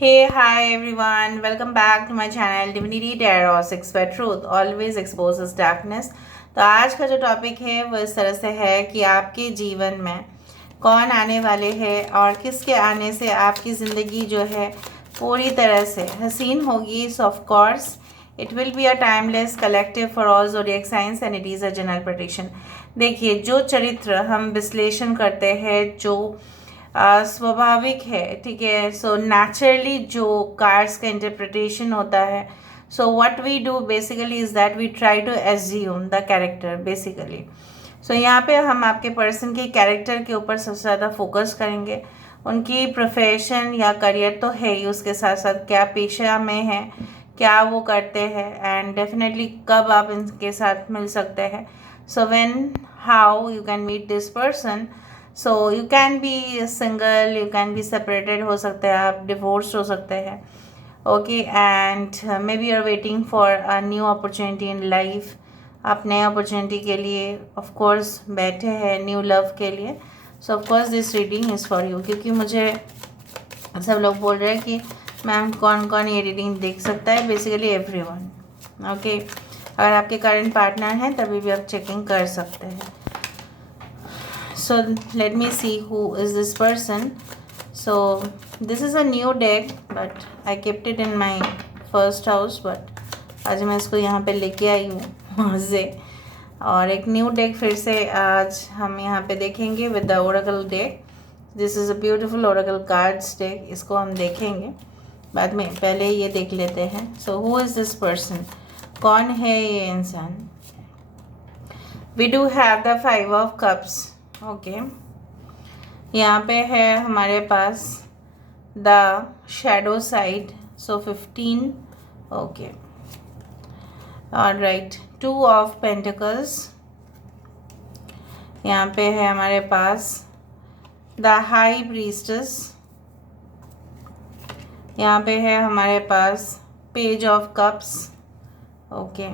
Hey, hi everyone. Welcome back to my channel Divinity Tarot 6 by Truth always exposes darkness। तो आज का जो topic है वो इस तरह से है कि आपके जीवन में कौन आने वाले हैं और किसके आने से आपकी ज़िंदगी जो है पूरी तरह से हसीन होगी। सो of course it will be a timeless collective for all zodiac science and it is a general prediction. देखिए, जो चरित्र हम विश्लेषण करते हैं जो स्वाभाविक है, ठीक है। सो नेचुरली जो कार्ड्स का इंटरप्रिटेशन होता है, so what we do basically is that we try to assume the character basically. So यहाँ पे हम आपके पर्सन के कैरेक्टर के ऊपर सबसे ज़्यादा फोकस करेंगे। उनकी प्रोफेशन या करियर तो है ही, उसके साथ साथ क्या पेशा में है, क्या वो करते हैं एंड डेफिनेटली कब आप इनके साथ मिल सकते हैं। So when how you can meet this person. So you can be single, you can be separated हो सकते हैं, आप डिवोर्स हो सकते हैं, okay. And maybe are waiting for a new opportunity in life. आप नए अपॉर्चुनिटी के लिए ऑफ कोर्स बैठे हैं, न्यू लव के लिए। सो of course this reading is for you, क्योंकि मुझे सब लोग बोल रहे हैं कि मैम कौन कौन ये रीडिंग देख सकता है। Basically everyone, okay. अगर आपके करंट पार्टनर हैं तभी भी आप चेकिंग कर सकते हैं। So let me see who is this person. So this is a new deck but I kept it in my first house, but आज मैं इसको यहाँ पे लेके आई हूँ वहाँ से। और एक न्यू डेक फिर से आज हम यहाँ पे देखेंगे with the Oracle deck. This is a beautiful Oracle cards deck. इसको हम देखेंगे बाद में, पहले ये देख लेते हैं। So who is this person, कौन है ये इंसान। We do have the 5 of cups, okay. यहाँ पे है हमारे पास the shadow side, so 15, okay. Alright, 2 of pentacles. यहाँ पे है हमारे पास द हाई प्रीस्टेस। यहाँ पे है हमारे पास page of cups, okay.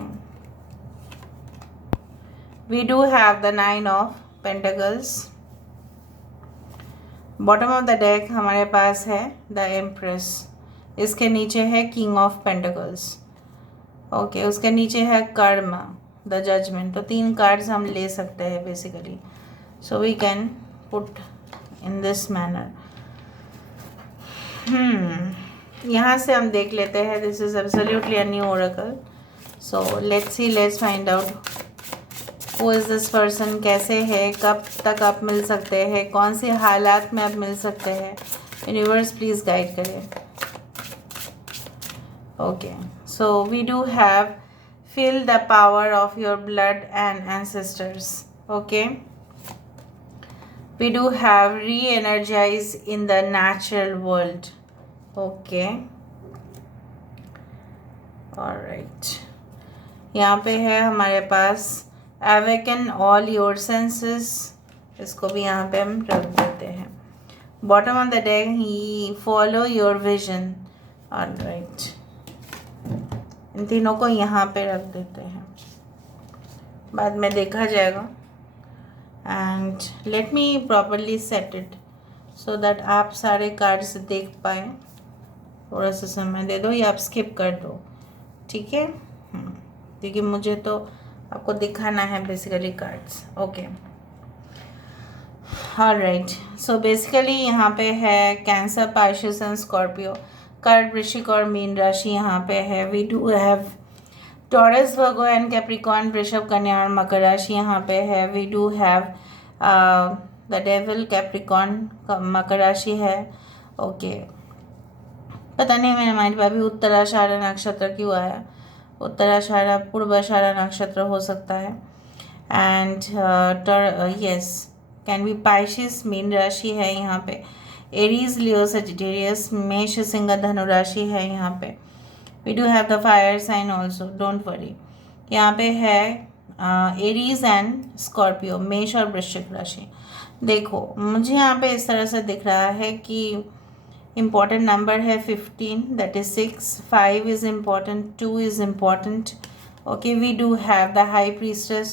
We do have the 9 of pentacles. Bottom of the deck हमारे पास है द एम्प्रेस। इसके नीचे है किंग ऑफ पेंटिकल्स, ओके। उसके नीचे है कर्म, द जजमेंट। तो 3 कार्ड्स हम ले सकते हैं basically. So we can put in this manner. यहाँ से हम देख लेते हैं। This is absolutely a new oracle. So let's see, let's find out who is this person, कैसे है, कब तक आप मिल सकते हैं, कौन से हालात में आप मिल सकते हैं। यूनिवर्स प्लीज़ गाइड करें, okay. So we do have feel the power of your blood and ancestors, okay. We do have reenergise in the natural world, okay. Alright, यहाँ पे है हमारे पास अवेकन ऑल योर सेंसेस। इसको भी यहाँ पे हम रख देते हैं। बॉटम ऑफ द डेक ही फॉलो योर विजन, ऑलराइट। इन तीनों को यहाँ पे रख देते हैं, बाद में देखा जाएगा। And let me properly set it so that आप सारे कार्ड्स देख पाए। थोड़ा सा समय दे दो या आप स्किप कर दो, ठीक है, क्योंकि मुझे तो आपको दिखाना है basically cards, okay. Alright, so basically यहाँ पे है कैंसर, पाइसेस एंड स्कॉर्पियो। कर्क, वृश्चिक और मीन राशि यहाँ पे है। We do have Taurus, Virgo and Capricorn, वृषभ, कन्या और मकर राशि यहाँ पे है। We do have the devil, Capricorn, मकर राशि है, ओके। पता नहीं मेरे माइंड में अभी उत्तराषाढ़ नक्षत्र क्यों आया। उत्तराषाढ़ पूर्वाषाढ़ नक्षत्र हो सकता है। And yes, can be Pisces, मीन राशि है यहाँ पे। एरीज, लियो, सजिटेरियस, मेष, सिंह, धनु राशि है यहाँ पे। We do have the fire sign also, don't worry. यहाँ पे है एरीज एंड स्कॉर्पियो, मेष और वृश्चिक राशि। देखो, मुझे यहाँ पे इस तरह से दिख रहा है कि important number है 15, that is 6, 5 is important, 2 is important, okay. We do have the high priestess,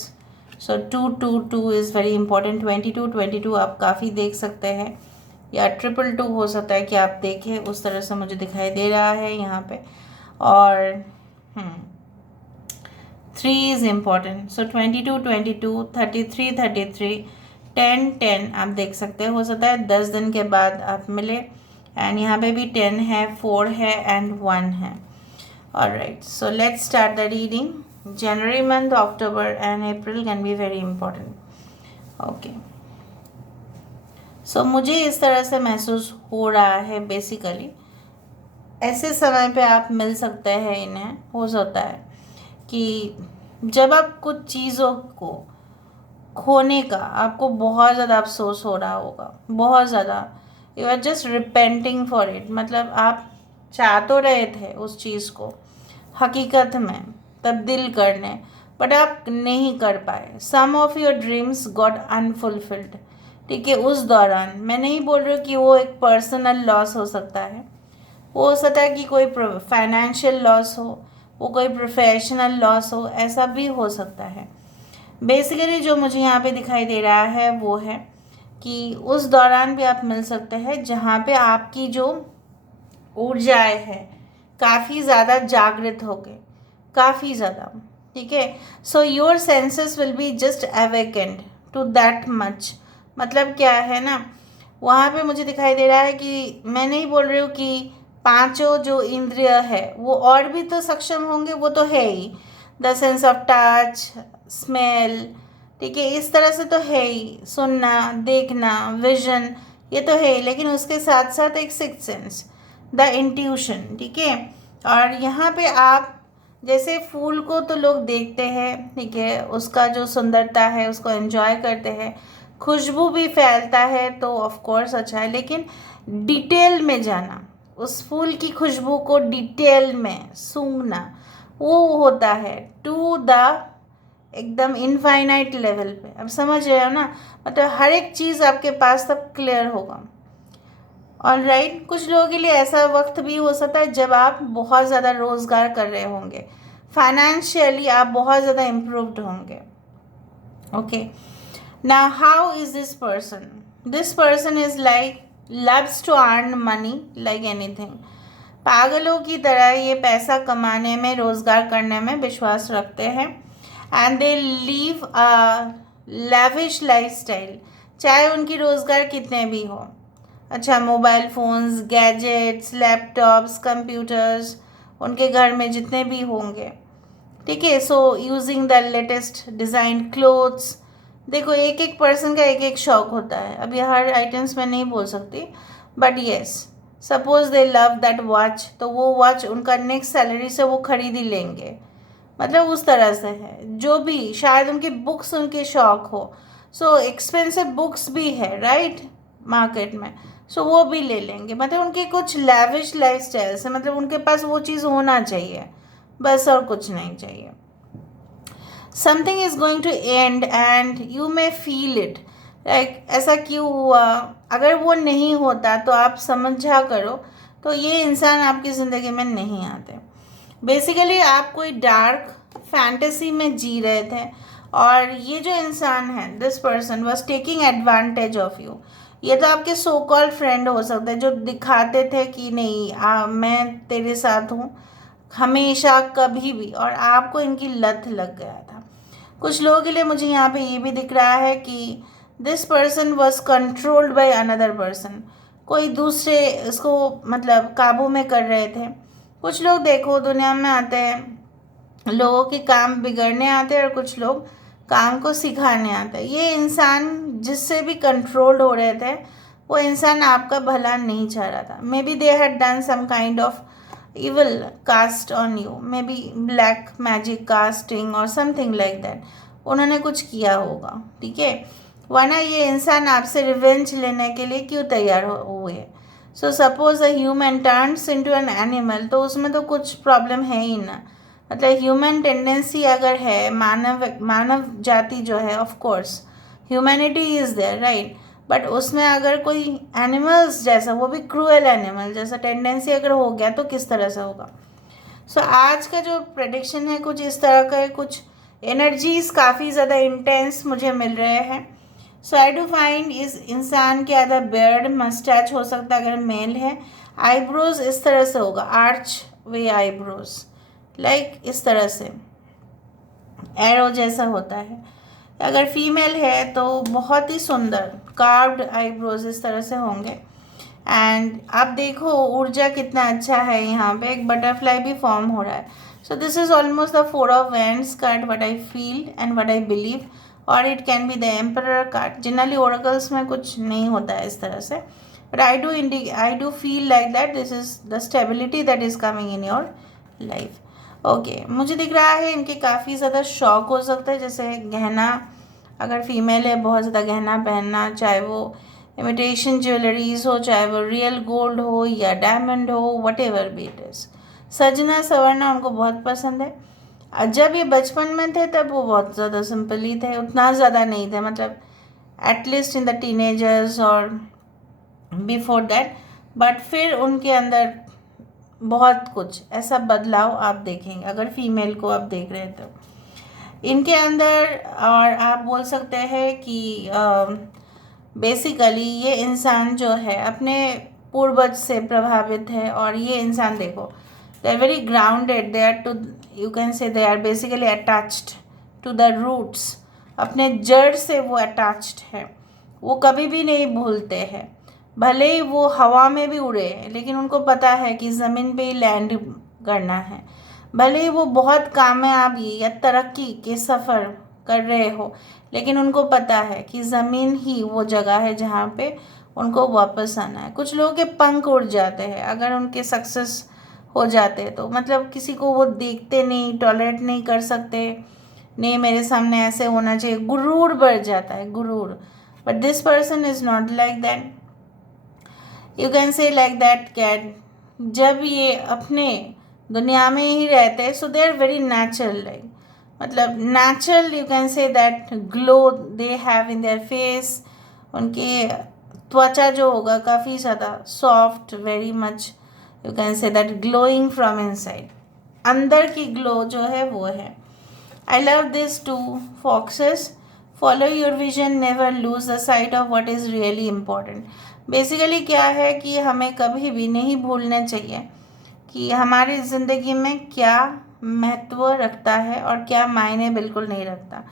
so 2 2 2 is very important. 22 22 आप काफ़ी देख सकते हैं। या 222 हो सकता है कि आप देखें, उस तरह से मुझे दिखाई दे रहा है यहाँ पे। और 3 इज़ इम्पॉर्टेंट, सो 22 22, 33 33, 10 10 आप देख सकते हैं। हो सकता है 10 दिन के बाद आप मिले। एंड यहाँ पे भी 10 है, 4 है एंड 1 है। Alright, so let's start the reading. January month, October and April can be very important. Okay, so मुझे इस तरह से महसूस हो रहा है बेसिकली ऐसे समय पे आप मिल सकते हैं इन्हें। हो सकता है कि जब आप कुछ चीज़ों को खोने का आपको बहुत ज़्यादा अफसोस हो रहा होगा, बहुत ज़्यादा, you are just repenting for it, मतलब आप चाह तो रहे थे उस चीज़ को हकीकत में तब्दील करने, बट आप नहीं कर पाए। Some of your dreams got unfulfilled. ठीक है, उस दौरान मैं नहीं बोल रही हूँ कि वो एक पर्सनल लॉस हो सकता है, वो हो सकता है कि कोई फाइनेंशियल लॉस हो, वो कोई प्रोफेशनल लॉस हो, ऐसा भी हो सकता है। बेसिकली जो मुझे यहाँ पे दिखाई दे रहा है वो है कि उस दौरान भी आप मिल सकते हैं जहाँ पे आपकी जो ऊर्जाएं है काफ़ी ज़्यादा जागृत हो गए, काफ़ी ज़्यादा। ठीक है, so your senses will be just awakened to that much. मतलब क्या है ना, वहाँ पे मुझे दिखाई दे रहा है कि मैं नहीं बोल रही हूँ कि पांचों जो इंद्रिय है वो और भी तो सक्षम होंगे, वो तो है ही। The sense of touch, smell, ठीक है, इस तरह से तो है ही, सुनना, देखना, विजन, ये तो है ही, लेकिन उसके साथ साथ एक सिक्स्थ सेंस, द इंट्यूशन। ठीक है, और यहाँ पे आप जैसे फूल को तो लोग देखते हैं, ठीक है, उसका जो सुंदरता है उसको एंजॉय करते हैं, खुशबू भी फैलता है तो ऑफ कोर्स अच्छा है, लेकिन डिटेल में जाना, उस फूल की खुशबू को डिटेल में सूंघना, वो होता है टू द एकदम इनफाइनाइट लेवल पे। अब समझ रहे हो ना, मतलब हर एक चीज़ आपके पास तब क्लियर होगा। ऑलराइट, कुछ लोगों के लिए ऐसा वक्त भी हो सकता है जब आप बहुत ज़्यादा रोज़गार कर रहे होंगे, फाइनेंशियली आप बहुत ज़्यादा इम्प्रूव्ड होंगे। Okay, now how is this person? This person is like loves to earn money like anything. पागलों की तरह ये पैसा कमाने में, रोज़गार करने में विश्वास रखते हैं। And they leave a lavish lifestyle, चाहे उनकी रोज़गार कितने भी हो। अच्छा, mobile phones, gadgets, laptops, computers उनके घर में जितने भी होंगे, ठीक है, so using the latest design clothes. देखो, एक एक पर्सन का एक एक शौक होता है, अब ये हर आइटम्स में नहीं बोल सकती, but yes, suppose they love that watch, तो वो वॉच उनका नेक्स्ट सैलरी से वो खरीद ही लेंगे, मतलब उस तरह से है। जो भी, शायद उनकी बुक्स उनके शौक हो, सो एक्सपेंसिव बुक्स भी है राइट मार्केट में, सो वो भी ले लेंगे। मतलब उनके कुछ लैविश लाइफ स्टाइल से, मतलब उनके पास वो चीज़ होना चाहिए बस, और कुछ नहीं चाहिए। Something is going to end and you may feel it, like ऐसा क्यों हुआ। अगर वो नहीं होता तो आप समझा करो, तो ये इंसान आपकी ज़िंदगी में नहीं आते। बेसिकली आप कोई डार्क फैंटेसी में जी रहे थे, और ये जो इंसान है, this person was taking advantage of you. ये तो आपके सो कॉल्ड फ्रेंड हो सकते हैं जो दिखाते थे कि नहीं मैं तेरे साथ हूँ हमेशा, कभी भी, और आपको इनकी लत लग गया था। कुछ लोगों के लिए मुझे यहाँ पे ये भी दिख रहा है कि this person was controlled by another person, कोई दूसरे इसको मतलब काबू में कर रहे थे। कुछ लोग देखो दुनिया में आते हैं, लोगों के काम बिगड़ने आते हैं, और कुछ लोग काम को सिखाने आते हैं। ये इंसान जिससे भी कंट्रोल्ड हो रहे थे, वो इंसान आपका भला नहीं चाह रहा था। Maybe they had done some kind of evil cast on you, maybe black magic casting or something like that, उन्होंने कुछ किया होगा, ठीक है, वरना ये इंसान आपसे रिवेंज लेने के लिए क्यों तैयार हुए। So suppose a human turns into an animal, तो उसमें तो कुछ प्रॉब्लम है ही ना। मतलब ह्यूमन टेंडेंसी अगर है, मानव जाति जो है, of course humanity is there right, but उसमें अगर कोई एनिमल्स जैसा, वो भी क्रूएल एनिमल जैसा टेंडेंसी अगर हो गया तो किस तरह से होगा। सो आज का जो प्रेडिक्शन है कुछ इस तरह का है, कुछ एनर्जीज काफ़ी ज़्यादा इंटेंस मुझे मिल रहे हैं। सो आई डू फाइंड इस इंसान के आधा बियर्ड मस्टैच हो सकता है अगर मेल है। आईब्रोज इस तरह से होगा, आर्च वे आईब्रोज, लाइक इस तरह से एरो जैसा होता है। अगर फीमेल है तो बहुत ही सुंदर कार्व्ड आईब्रोज इस तरह से होंगे। एंड आप देखो ऊर्जा कितना अच्छा है, यहाँ पे एक बटरफ्लाई भी फॉर्म हो रहा है। So this is almost the four of wands card, what I feel and what I believe, और it can be the emperor card. Generally oracles में कुछ नहीं होता है इस तरह से, but I do feel like that this is the stability that is coming in your life. Okay, मुझे दिख रहा है इनके काफ़ी ज़्यादा शौक हो सकता है, जैसे गहना, अगर फीमेल है बहुत ज़्यादा गहना पहनना, चाहे वो इमिटेशन ज्वेलरीज हो, चाहे वो रियल गोल्ड हो या डायमंड हो, what ever be it is. सजना संवरना उनको बहुत पसंद है। जब ये बचपन में थे तब वो बहुत ज़्यादा सिंपल ही थे, उतना ज़्यादा नहीं थे, मतलब एटलीस्ट इन द टीनेजर्स और बिफोर दैट। बट फिर उनके अंदर बहुत कुछ ऐसा बदलाव आप देखेंगे अगर फीमेल को आप देख रहे हैं तो इनके अंदर। और आप बोल सकते हैं कि बेसिकली ये इंसान जो है अपने पूर्वज से प्रभावित है, और ये इंसान देखो they are very grounded, they are too, you can say they are basically attached to the roots, अपने जड़ से वो अटैच्ड है, वो कभी भी नहीं भूलते हैं। भले ही वो हवा में भी उड़े लेकिन उनको पता है कि ज़मीन पे ही लैंड करना है। भले ही वो बहुत कामयाबी या तरक्की के सफ़र कर रहे हो, लेकिन उनको पता है कि ज़मीन ही वो जगह है जहाँ पे उनको वापस आना है। कुछ लोगों के पंख उड़ जाते हैं अगर उनके सक्सेस हो जाते हैं तो, मतलब किसी को वो देखते नहीं, टॉलरेट नहीं कर सकते, नहीं मेरे सामने ऐसे होना चाहिए, गुरूर बढ़ जाता है, गुरूर। But this person is not like that, you can say like that cat. जब ये अपने दुनिया में ही रहते हैं so they are very natural, like मतलब natural, you can say that glow they have in their face. उनके त्वचा जो होगा काफ़ी ज़्यादा soft, very much you can say that glowing from inside, अंदर की ग्लो जो है वो है। I love this to focuses, follow your vision, never lose the sight of what is really important. Basically क्या है कि हमें कभी भी नहीं भूलना चाहिए कि हमारी ज़िंदगी में क्या महत्व रखता है और क्या मायने बिल्कुल नहीं रखता।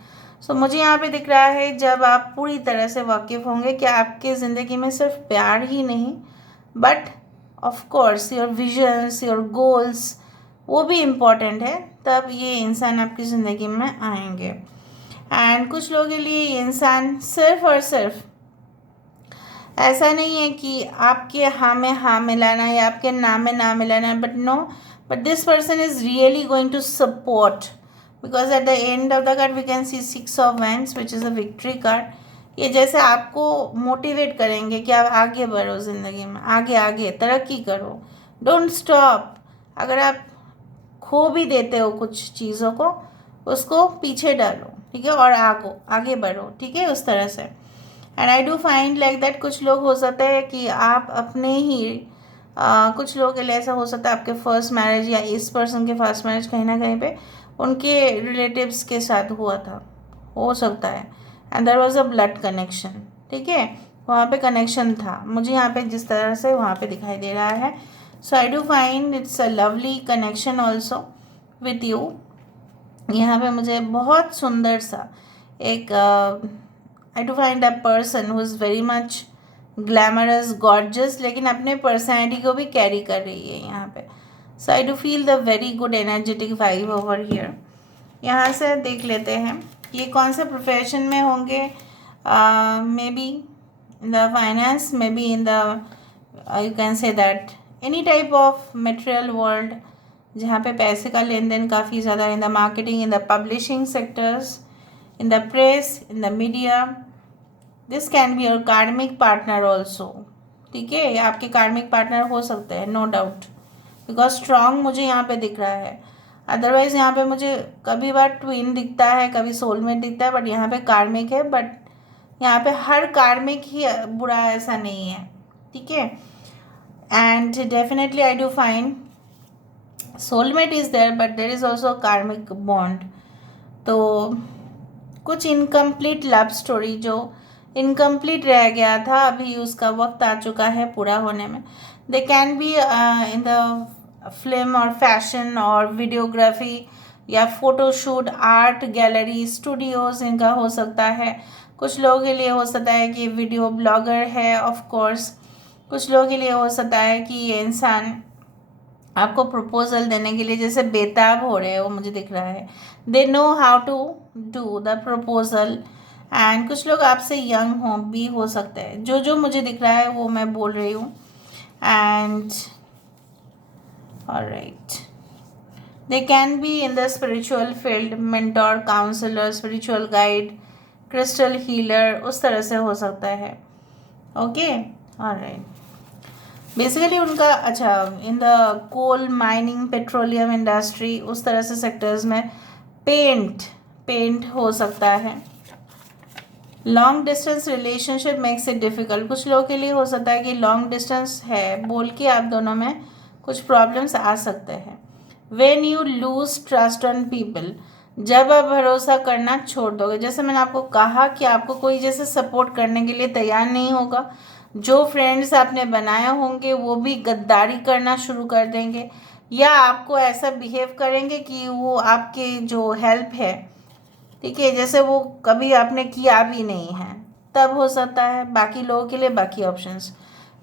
सो मुझे यहाँ पे दिख रहा है जब आप पूरी तरह से वाकिफ़ होंगे कि आपके ज़िंदगी में सिर्फ प्यार ही नहीं, but of course your visions, your goals, वो भी इम्पॉर्टेंट है, तब ये इंसान आपकी ज़िंदगी में आएंगे। एंड कुछ लोगों के लिए ये इंसान सिर्फ और सिर्फ ऐसा नहीं है कि आपके हाँ में हाँ मिलाना या आपके ना में ना मिलाना, but no, but this person is really going to support, because at the end of the card we can see 6 of wands which is a victory card. ये जैसे आपको मोटिवेट करेंगे कि आप आगे बढ़ो ज़िंदगी में, आगे आगे तरक्की करो, डोंट स्टॉप। अगर आप खो भी देते हो कुछ चीज़ों को, उसको पीछे डालो, ठीक है, और आगे बढ़ो, ठीक है, उस तरह से। And I do find like that कुछ लोग हो सकता है कि आप अपने ही कुछ लोगों के लिए ऐसा हो सकता है आपके फर्स्ट मैरिज या इस पर्सन के फर्स्ट मैरिज कहीं ना कहीं पे उनके रिलेटिव्स के साथ हुआ था, हो सकता है, and there was a blood connection, ठीक है, वहाँ पे कनेक्शन था, मुझे यहाँ पे जिस तरह से वहाँ पे दिखाई दे रहा है। So I do find it's a lovely connection also with you. यहाँ पे मुझे बहुत सुंदर सा एक I to find a person who is very much glamorous, gorgeous, लेकिन अपने पर्सनैलिटी को भी कैरी कर रही है यहाँ पे। So I do feel the very good energetic vibe over here. यहाँ से देख लेते हैं ये कौन से प्रोफेशन में होंगे, may be in the finance, may be in the you can say that any type of material world जहाँ पे पैसे का लेन देन काफ़ी ज़्यादा, in the marketing, in the publishing sectors, in the press, in the media. This can be your karmic partner also, ठीक है, ये आपके कार्मिक पार्टनर हो सकते हैं, नो डाउट, बिकॉज स्ट्रॉन्ग मुझे यहाँ पे दिख रहा है। अदरवाइज यहाँ पे मुझे कभी बार ट्विन दिखता है, कभी सोलमेट दिखता है, बट यहाँ पे कार्मिक है, बट यहाँ पे हर कार्मिक ही बुरा ऐसा नहीं है, ठीक है। And definitely I do find soulmate is there, but there is also karmic bond. तो कुछ इनकम्प्लीट लव स्टोरी जो इनकम्प्लीट रह गया था, अभी उसका वक्त आ चुका है पूरा होने में। दे can be in the film और फैशन और वीडियोग्राफी या फोटोशूट, आर्ट गैलरी, स्टूडियोज इनका हो सकता है। कुछ लोगों के लिए हो सकता है कि वीडियो ब्लॉगर है ऑफ कोर्स। कुछ लोगों के लिए हो सकता है कि ये इंसान आपको प्रपोजल देने के लिए जैसे बेताब हो रहे हैं, वो मुझे दिख रहा है। They know how to do the proposal. And कुछ लोग आपसे यंग हो भी हो सकते हैं, जो जो मुझे दिख रहा है वो मैं बोल रही हूँ। And alright, they can be in the spiritual field, mentor, counsellor, spiritual guide, crystal healer, उस तरह से हो सकता है। Okay, alright. बेसिकली उनका अच्छा in the coal mining, petroleum industry, उस तरह से सेक्टर्स में। पेंट हो सकता है। Long distance relationship makes it difficult, कुछ लोगों के लिए हो सकता है कि लॉन्ग डिस्टेंस है बोल के आप दोनों में कुछ प्रॉब्लम्स आ सकते हैं। When you lose trust on people, जब आप भरोसा करना छोड़ दोगे, जैसे मैंने आपको कहा कि आपको कोई जैसे सपोर्ट करने के लिए तैयार नहीं होगा। जो फ्रेंड्स आपने बनाए होंगे वो भी गद्दारी करना शुरू कर देंगे, या आपको ऐसा बिहेव करेंगे कि वो आपके जो हेल्प है, ठीक है, जैसे वो कभी आपने किया भी नहीं है, तब हो सकता है। बाकी लोगों के लिए बाकी options.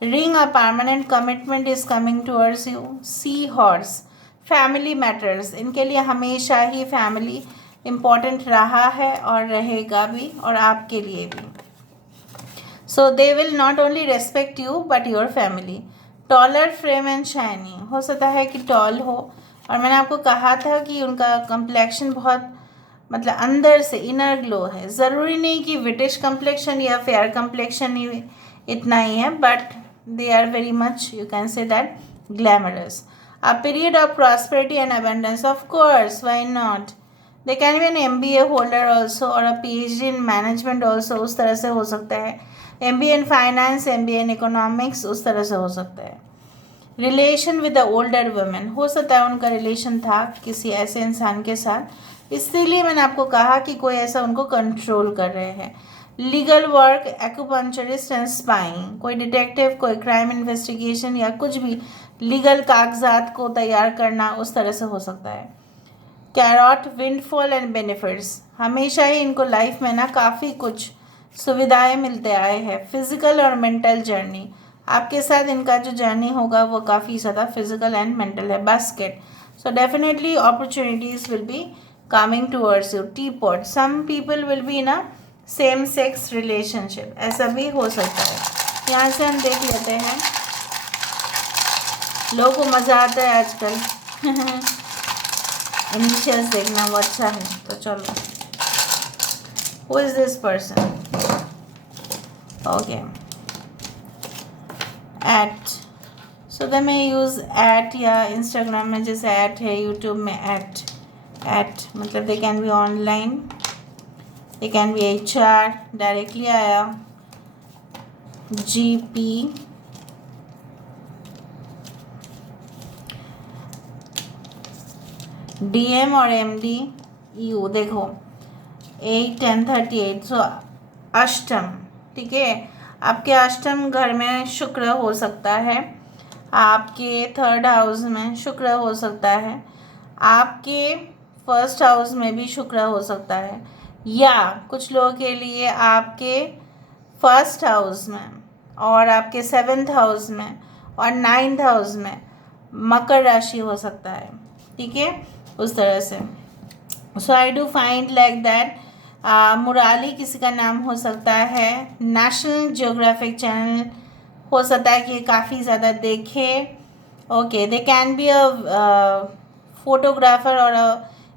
Ring a permanent commitment is coming towards you. Sea horse, family matters, इनके लिए हमेशा ही फैमिली इम्पॉर्टेंट रहा है और रहेगा भी, और आपके लिए भी। So they will not only respect you but your family. Taller frame and shiny, हो सकता है कि टॉल हो, और मैंने आपको कहा था कि उनका कम्प्लेक्शन बहुत मतलब अंदर से इनर ग्लो है। ज़रूरी नहीं कि ब्रिटिश कम्प्लेक्शन या फेयर कम्प्लेक्शन ही इतना ही है, but they are very much, you can say that, glamorous. A period of prosperity and abundance, of course, why not. They can be an MBA holder also और a PhD in management also, उस तरह से हो सकता है। MBA in finance, MBA in economics, उस तरह से हो सकता है। Relation with the older women, हो सकता है उनका रिलेशन था किसी ऐसे इंसान के साथ, इसीलिए मैंने आपको कहा कि कोई ऐसा उनको कंट्रोल कर रहे हैं। Legal work, acupuncturist and spying, कोई डिटेक्टिव, कोई क्राइम इन्वेस्टिगेशन या कुछ भी लीगल कागजात को तैयार करना, उस तरह से हो सकता है। कैरॉट, विंडफॉल एंड बेनिफिट्स, हमेशा ही इनको लाइफ में ना काफ़ी कुछ सुविधाएं मिलते आए हैं। फिजिकल और मेंटल जर्नी, आपके साथ इनका जो जर्नी होगा वो काफ़ी ज़्यादा फिजिकल एंड मेंटल है। Basket, so definitely opportunities will be coming towards you. Teapot, some people will be in a same sex relationship, ऐसा भी हो सकता है। यहाँ से हम देख लेते हैं, लोगों को मज़ा आता है आजकल इनिशियल्स देखना, वो अच्छा है। तो चलो, who is this person? Okay, at, so the मैं यूज़ एट, या इंस्टाग्राम में जैसे एट है, यूट्यूब में एट मतलब they can be online, they can be HR, directly आया, GP, DM और MD, EU। देखो 8, 10, 38, सो अष्टम, ठीक है, आपके अष्टम घर में शुक्र हो सकता है, आपके 3rd हाउस में शुक्र हो सकता है, आपके 1st हाउस में भी शुक्र हो सकता है, या कुछ लोगों के लिए आपके 1st हाउस में और आपके 7th हाउस में और 9th हाउस में मकर राशि हो सकता है, ठीक है, उस तरह से। So I do find like that. Murali किसी का नाम हो सकता है। नेशनल जियोग्राफिक चैनल हो सकता है कि काफ़ी ज़्यादा देखे। Okay, they can be a photographer और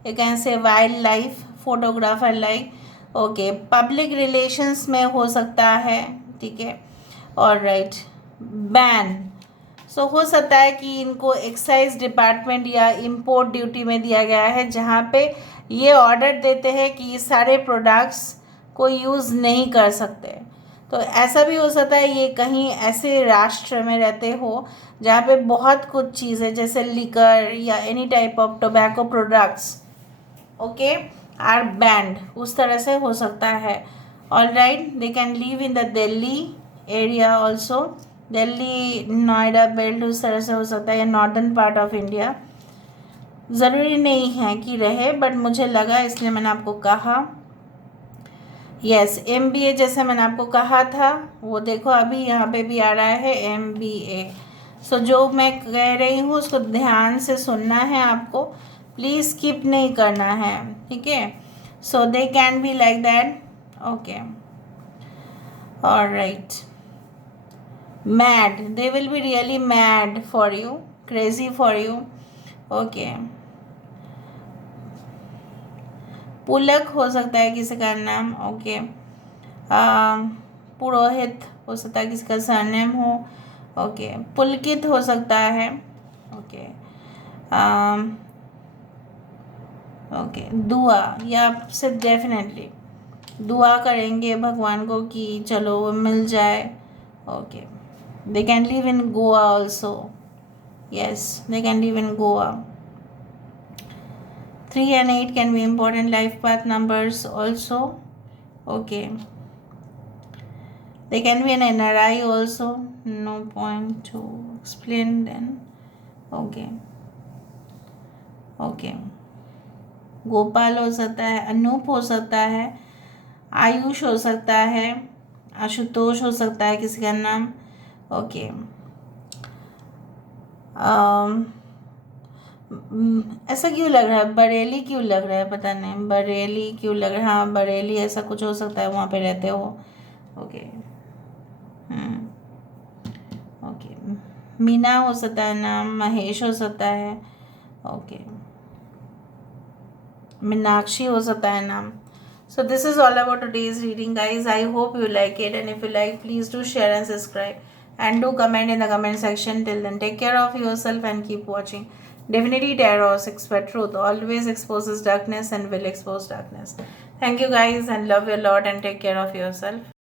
you can say wildlife photographer like. Okay, public relations में हो सकता है, ठीक है, और राइट, बैन, सो हो सकता है कि इनको एक्साइज डिपार्टमेंट या इंपोर्ट ड्यूटी में दिया गया है, जहाँ पे ये ऑर्डर देते हैं कि ये सारे प्रोडक्ट्स को यूज़ नहीं कर सकते। तो ऐसा भी हो सकता है ये कहीं ऐसे राष्ट्र में रहते हो जहाँ पे बहुत कुछ चीज़ें जैसे लिकर या any type of tobacco products, okay, are banned, उस तरह से हो सकता है। All right, they can live in the Delhi area also. Delhi Noida belt उस तरह से हो सकता है, या नॉर्दर्न पार्ट ऑफ इंडिया. ज़रूरी नहीं है कि रहे, बट मुझे लगा इसलिए मैंने आपको कहा. यस, MBA जैसे मैंने आपको कहा था, वो देखो अभी यहाँ पे भी आ रहा है MBA. सो जो मैं कह रही हूँ उसको ध्यान से सुनना है आपको, प्लीज़ स्किप नहीं करना है, ठीक है. So they can be like that. Okay, alright. Mad, they will be really mad for you, crazy for you. Okay. Pulak हो सकता है किसी का नाम. ओके. पुरोहित हो सकता है किसी का सरनेम हो. ओके. पुलकित हो सकता है. ओके. ओके. दुआ, ये आपसे डेफिनेटली दुआ करेंगे भगवान को कि चलो वो मिल जाए. Okay. They can live in Goa also. Yes, they can live in Goa. 3 and 8 can be important life path numbers also. Okay. They can be an NRI also. No point to explain then. Okay. Okay. Gopal हो सकता है, अनूप हो सकता है, आयुष हो सकता है, आशुतोष हो सकता है किसी का नाम. ओके. ऐसा क्यों लग रहा है, बरेली क्यों लग रहा है, पता नहीं बरेली क्यों लग रहा है. हाँ, बरेली ऐसा कुछ हो सकता है, वहाँ पे रहते हो. ओके. ओके. मीना हो सकता है नाम, महेश हो सकता है. ओके. मीनाक्षी हो सकता है नाम. So this is all about today's reading, guys. I hope you like it, and if you like, please do share and subscribe, and do comment in the comment section. Till then, take care of yourself and keep watching. Divinity Tarot, Expert Truth always exposes darkness and will expose darkness. Thank you, guys, and love you a lot, and take care of yourself.